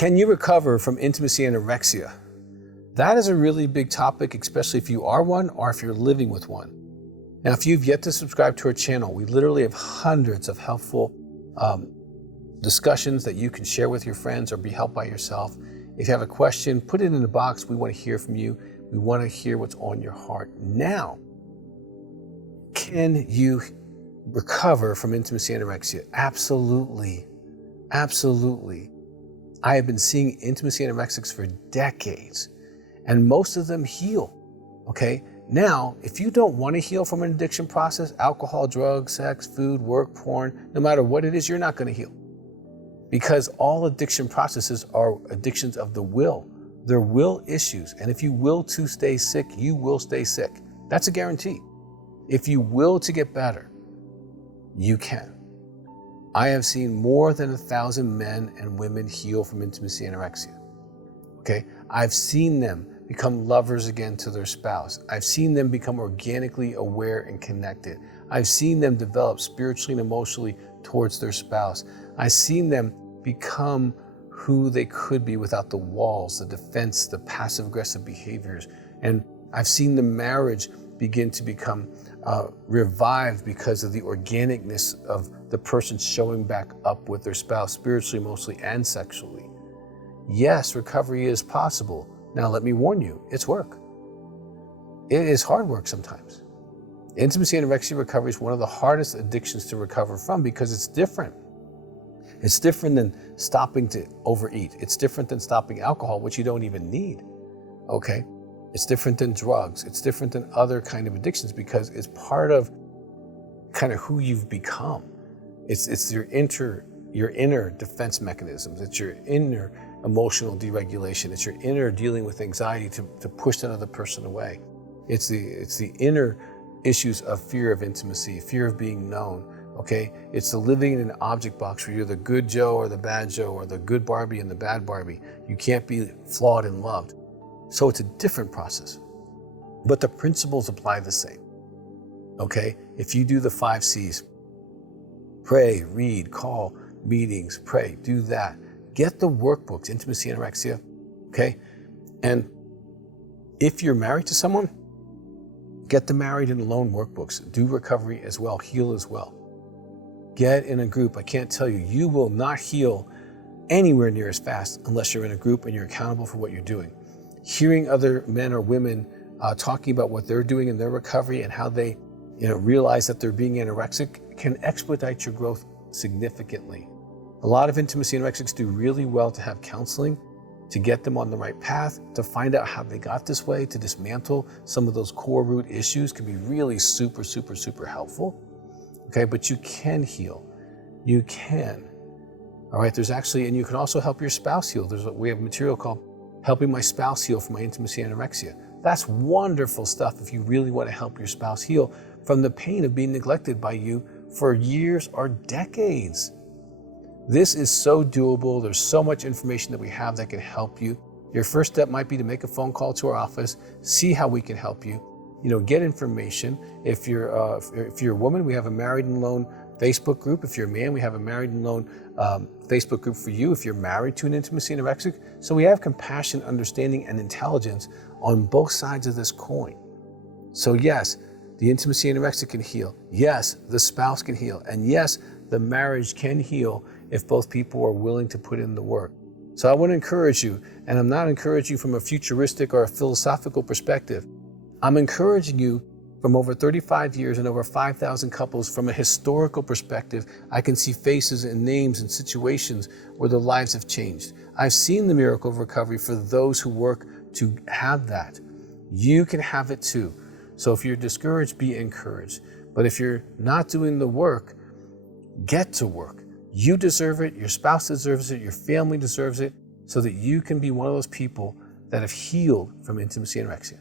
Can you recover from intimacy anorexia? That is a really big topic, especially if you are one or if you're living with one. Now, if you've yet to subscribe to our channel, we literally have hundreds of helpful discussions that you can share with your friends or be helped by yourself. If you have a question, put it in the box. We want to hear from you. We want to hear what's on your heart. Now, can you recover from intimacy anorexia? Absolutely. Absolutely. I have been seeing intimacy anorexics for decades, and most of them heal, okay? Now, if you don't want to heal from an addiction process, alcohol, drugs, sex, food, work, porn, no matter what it is, you're not going to heal. Because all addiction processes are addictions of the will. They're will issues, and if you will to stay sick, you will stay sick. That's a guarantee. If you will to get better, you can. I have seen more than 1,000 men and women heal from intimacy anorexia, okay? I've seen them become lovers again to their spouse. I've seen them become organically aware and connected. I've seen them develop spiritually and emotionally towards their spouse. I've seen them become who they could be without the walls, the defense, the passive-aggressive behaviors. And I've seen the marriage begin to become revived because of the organicness of the person showing back up with their spouse spiritually, emotionally, and sexually. Yes, recovery is possible. Now, let me warn you, it's work. It is hard work sometimes. Intimacy anorexia recovery is one of the hardest addictions to recover from because it's different. It's different than stopping to overeat. It's different than stopping alcohol, which you don't even need, okay? It's different than drugs. It's different than other kind of addictions because it's part of kind of who you've become. It's your inner defense mechanisms. It's your inner emotional deregulation. It's your inner dealing with anxiety to push that other person away. It's the inner issues of fear of intimacy, fear of being known, okay? It's the living in an object box where you're the good Joe or the bad Joe or the good Barbie and the bad Barbie. You can't be flawed and loved. So it's a different process, but the principles apply the same, okay? If you do the 5 C's, pray, read, call, meetings, pray, do that. Get the workbooks, Intimacy Anorexia, okay? And if you're married to someone, get the married and alone workbooks. Do recovery as well, heal as well. Get in a group. I can't tell you, you will not heal anywhere near as fast unless you're in a group and you're accountable for what you're doing. Hearing other men or women talking about what they're doing in their recovery and how they realize that they're being anorexic can expedite your growth significantly. A lot of intimacy anorexics do really well to have counseling, to get them on the right path, to find out how they got this way, to dismantle some of those core root issues can be really super, super, super helpful. Okay, but you can heal. You can. All right, there's actually, and you can also help your spouse heal. We have material called Helping My Spouse Heal from My Intimacy Anorexia. That's wonderful stuff if you really want to help your spouse heal from the pain of being neglected by you for years or decades. This is so doable. There's so much information that we have that can help you. Your first step might be to make a phone call to our office, see how we can help you. Get information. If you're a woman, we have a Married and Alone Facebook group. If you're a man, we have a Married and Alone Facebook group for you if you're married to an intimacy anorexic. So we have compassion, understanding, and intelligence on both sides of this coin. So yes, the intimacy anorexic can heal. Yes, the spouse can heal. And yes, the marriage can heal if both people are willing to put in the work. So I want to encourage you, and I'm not encouraging you from a futuristic or a philosophical perspective. I'm encouraging you from over 35 years and over 5,000 couples from a historical perspective. I can see faces and names and situations where their lives have changed. I've seen the miracle of recovery for those who work to have that. You can have it too. So if you're discouraged, be encouraged. But if you're not doing the work, get to work. You deserve it, your spouse deserves it, your family deserves it, so that you can be one of those people that have healed from intimacy anorexia.